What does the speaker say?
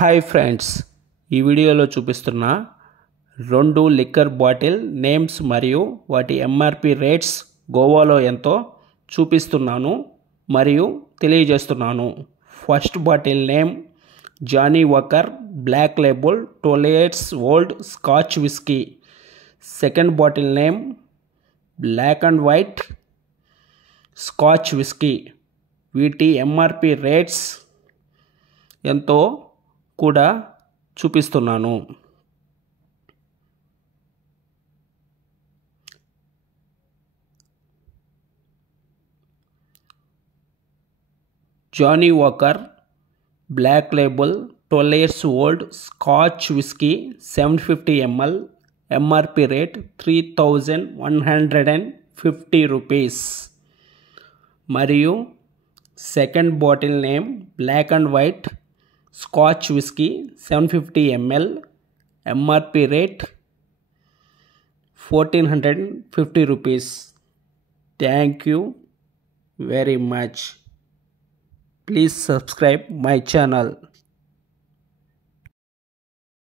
Hi friends, ఈ వీడియోలో చూపిస్తున్న 2 లిక్కర్ బాటిల్ నేమ్స్ మరియు వాటి ఎంఆర్పి రేట్స్ గోవాలో ఎంతో చూపిస్తున్నాను మరియు తెలియజేస్తున్నాను. First bottle name Johnnie Walker Black Label 12 years old scotch whisky. Second bottle name Black and White scotch whisky. వీటి ఎంఆర్పి రేట్స్ ఎంతో కూడా చూపిస్తున్నాను. Johnnie Walker Black Label 12 years old scotch whisky 750 ml. MRP rate 3150 rupees. మరియు second bottle name Black and White scotch whisky 750 ml. MRP rate 1450 rupees. Thank you very much. Please subscribe my channel.